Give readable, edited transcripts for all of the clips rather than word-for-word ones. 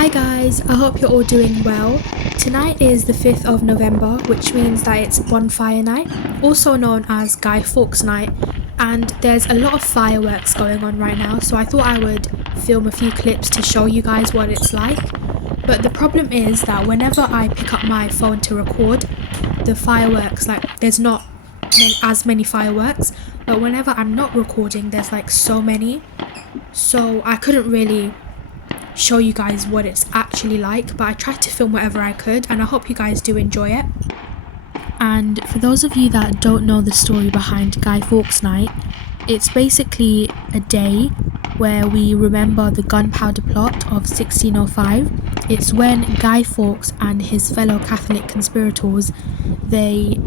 Hi guys, I hope you're all doing well. Tonight is the 5th of November, which means that it's Bonfire Night, also known as Fawkes Night, and there's a lot of fireworks going on right now, so I thought I would film a few clips to show you guys what it's like. But the problem is that whenever I pick up my phone to record, the fireworks, there's not as many fireworks, but whenever I'm not recording, there's so many. So I couldn't really show you guys what it's actually like, but I tried to film whatever I could, and I hope you guys do enjoy it. And for those of you that don't know the story behind Fawkes Night, it's basically a day where we remember the gunpowder plot of 1605. It's when Guy Fawkes and his fellow Catholic conspirators, they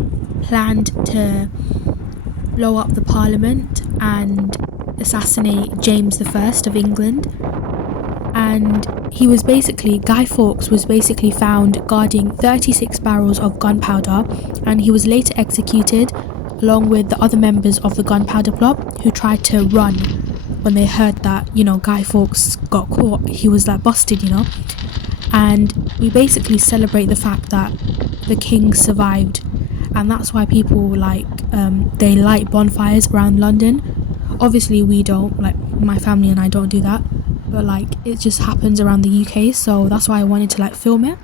planned to blow up the Parliament and assassinate James I of England. And Guy Fawkes was basically found guarding 36 barrels of gunpowder, and he was later executed along with the other members of the gunpowder plot who tried to run when they heard that, Guy Fawkes got caught. He was busted, and we basically celebrate the fact that the king survived, and that's why people they light bonfires around London. Obviously we don't, my family and I don't do that, but it just happens around the UK, so that's why I wanted to film it.